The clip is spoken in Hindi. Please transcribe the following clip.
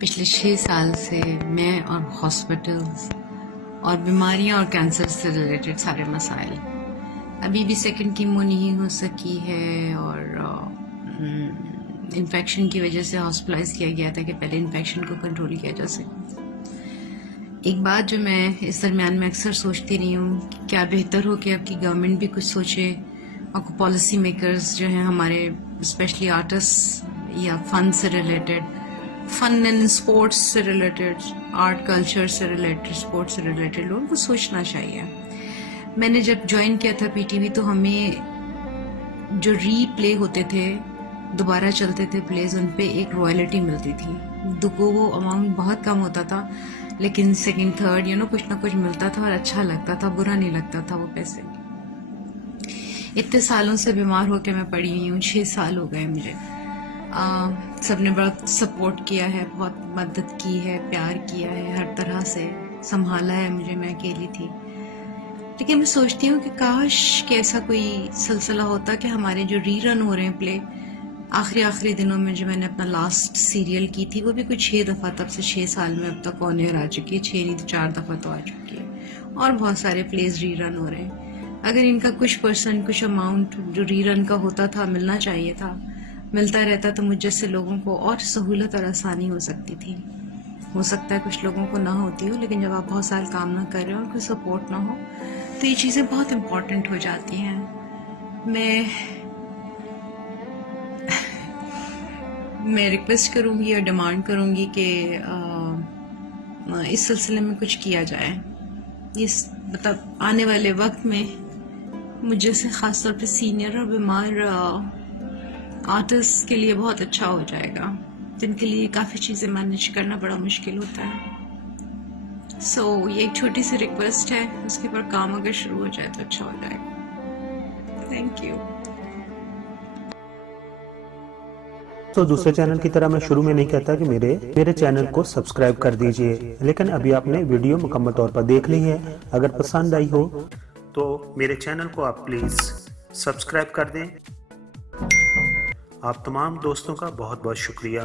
पिछले 6 साल से मैं और हॉस्पिटल्स और बीमारियां और कैंसर से रिलेटेड सारे मसाइल, अभी भी सेकंड कीमो नहीं हो सकी है और इन्फेक्शन की वजह से हॉस्पिटलाइज किया गया था कि पहले इन्फेक्शन को कंट्रोल किया जा सके। एक बात जो मैं इस दरमियान में अक्सर सोचती रही हूँ कि क्या बेहतर हो कि अब की गवर्नमेंट भी कुछ सोचे और पॉलिसी मेकर्स जो हैं हमारे, स्पेशली आर्टिस्ट या फन से रिलेटेड, फन एंड स्पोर्ट्स से रिलेटेड, आर्ट कल्चर से रिलेटेड, स्पोर्ट्स से रिलेटेड लोगों को सोचना चाहिए। मैंने जब ज्वाइन किया था पीटीवी तो हमें जो रीप्ले होते थे, दोबारा चलते थे प्लेज, उन पे एक रॉयल्टी मिलती थी। दुको वो अमाउंट बहुत कम होता था लेकिन सेकंड थर्ड कुछ ना कुछ मिलता था और अच्छा लगता था, बुरा नहीं लगता था वो पैसे। इतने सालों से बीमार होकर मैं पड़ी हुई हूँ, 6 साल हो गए मुझे। सबने बड़ा सपोर्ट किया है, बहुत मदद की है, प्यार किया है, हर तरह से संभाला है मुझे, मैं अकेली थी। लेकिन मैं सोचती हूँ कि काश कि ऐसा कोई सिलसिला होता कि हमारे जो रीरन हो रहे हैं प्ले, आखिरी दिनों में जो मैंने अपना लास्ट सीरियल की थी वो भी कुछ 6 दफ़ा, तब से 6 साल में अब तक ऑन एयर आ चुकी है, 6 नहीं तो 4 दफ़ा तो आ चुकी है, और बहुत सारे प्लेज रीरन हो रहे हैं। अगर इनका कुछ अमाउंट जो रीरन का होता था मिलना चाहिए था, मिलता रहता तो मुझ जैसे लोगों को और सहूलत और आसानी हो सकती थी। हो सकता है कुछ लोगों को ना होती हो, लेकिन जब आप बहुत साल काम ना कर रहे हो और कोई सपोर्ट ना हो तो ये चीज़ें बहुत इम्पोर्टेंट हो जाती हैं। मैं रिक्वेस्ट करूंगी और डिमांड करूंगी कि इस सिलसिले में कुछ किया जाए। इस मतलब आने वाले वक्त में मुझ जैसे खासतौर पे सीनियर और बीमार आर्टिस्ट के लिए बहुत अच्छा हो जाएगा, जिनके लिए काफ़ी चीज़ें मैनेज करना बड़ा मुश्किल होता है। ये एक छोटी सी रिक्वेस्ट है, उसके ऊपर काम अगर शुरू हो जाए तो अच्छा हो जाएगा। Thank you. तो दूसरे चैनल की तरह मैं शुरू में नहीं कहता कि मेरे चैनल को सब्सक्राइब कर दीजिए, लेकिन अभी आपने वीडियो मुकम्मल तौर पर देख ली है। अगर पसंद आई हो तो मेरे चैनल को आप प्लीज़ सब्सक्राइब कर दें। आप तमाम दोस्तों का बहुत बहुत शुक्रिया।